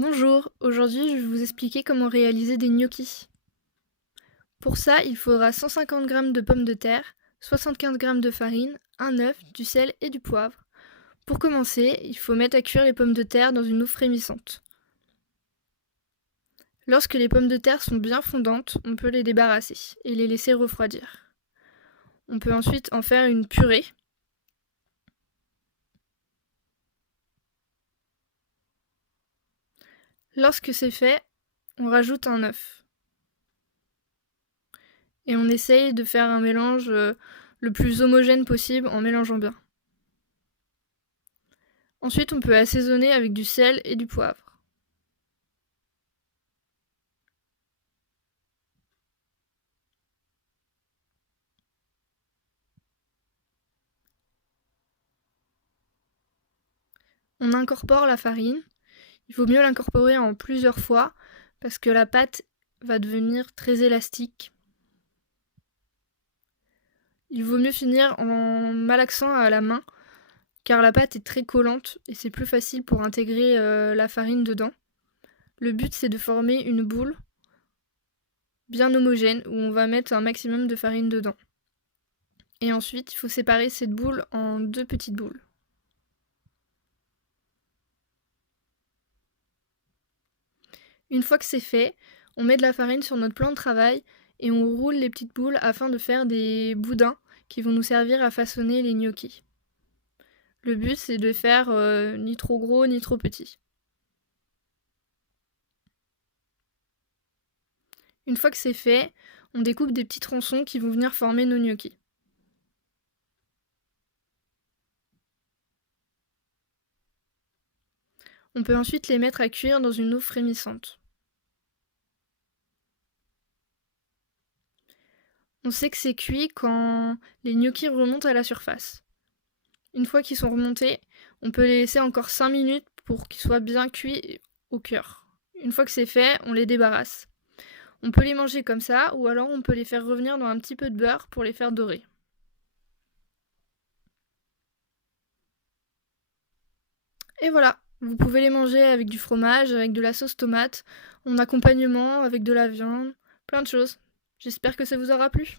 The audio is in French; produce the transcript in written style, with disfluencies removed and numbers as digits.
Bonjour, aujourd'hui je vais vous expliquer comment réaliser des gnocchis. Pour ça, il faudra 150 g de pommes de terre, 75 g de farine, un œuf, du sel et du poivre. Pour commencer, il faut mettre à cuire les pommes de terre dans une eau frémissante. Lorsque les pommes de terre sont bien fondantes, on peut les débarrasser et les laisser refroidir. On peut ensuite en faire une purée. Lorsque c'est fait, on rajoute un œuf. Et on essaye de faire un mélange le plus homogène possible en mélangeant bien. Ensuite, on peut assaisonner avec du sel et du poivre. On incorpore la farine. Il vaut mieux l'incorporer en plusieurs fois parce que la pâte va devenir très élastique. Il vaut mieux finir en malaxant à la main car la pâte est très collante et c'est plus facile pour intégrer la farine dedans. Le but c'est de former une boule bien homogène où on va mettre un maximum de farine dedans. Et ensuite, il faut séparer cette boule en deux petites boules. Une fois que c'est fait, on met de la farine sur notre plan de travail et on roule les petites boules afin de faire des boudins qui vont nous servir à façonner les gnocchis. Le but c'est de faire ni trop gros ni trop petit. Une fois que c'est fait, on découpe des petits tronçons qui vont venir former nos gnocchis. On peut ensuite les mettre à cuire dans une eau frémissante. On sait que c'est cuit quand les gnocchis remontent à la surface. Une fois qu'ils sont remontés, on peut les laisser encore 5 minutes pour qu'ils soient bien cuits au cœur. Une fois que c'est fait, on les débarrasse. On peut les manger comme ça, ou alors on peut les faire revenir dans un petit peu de beurre pour les faire dorer. Et voilà, vous pouvez les manger avec du fromage, avec de la sauce tomate, en accompagnement, avec de la viande, plein de choses. J'espère que ça vous aura plu.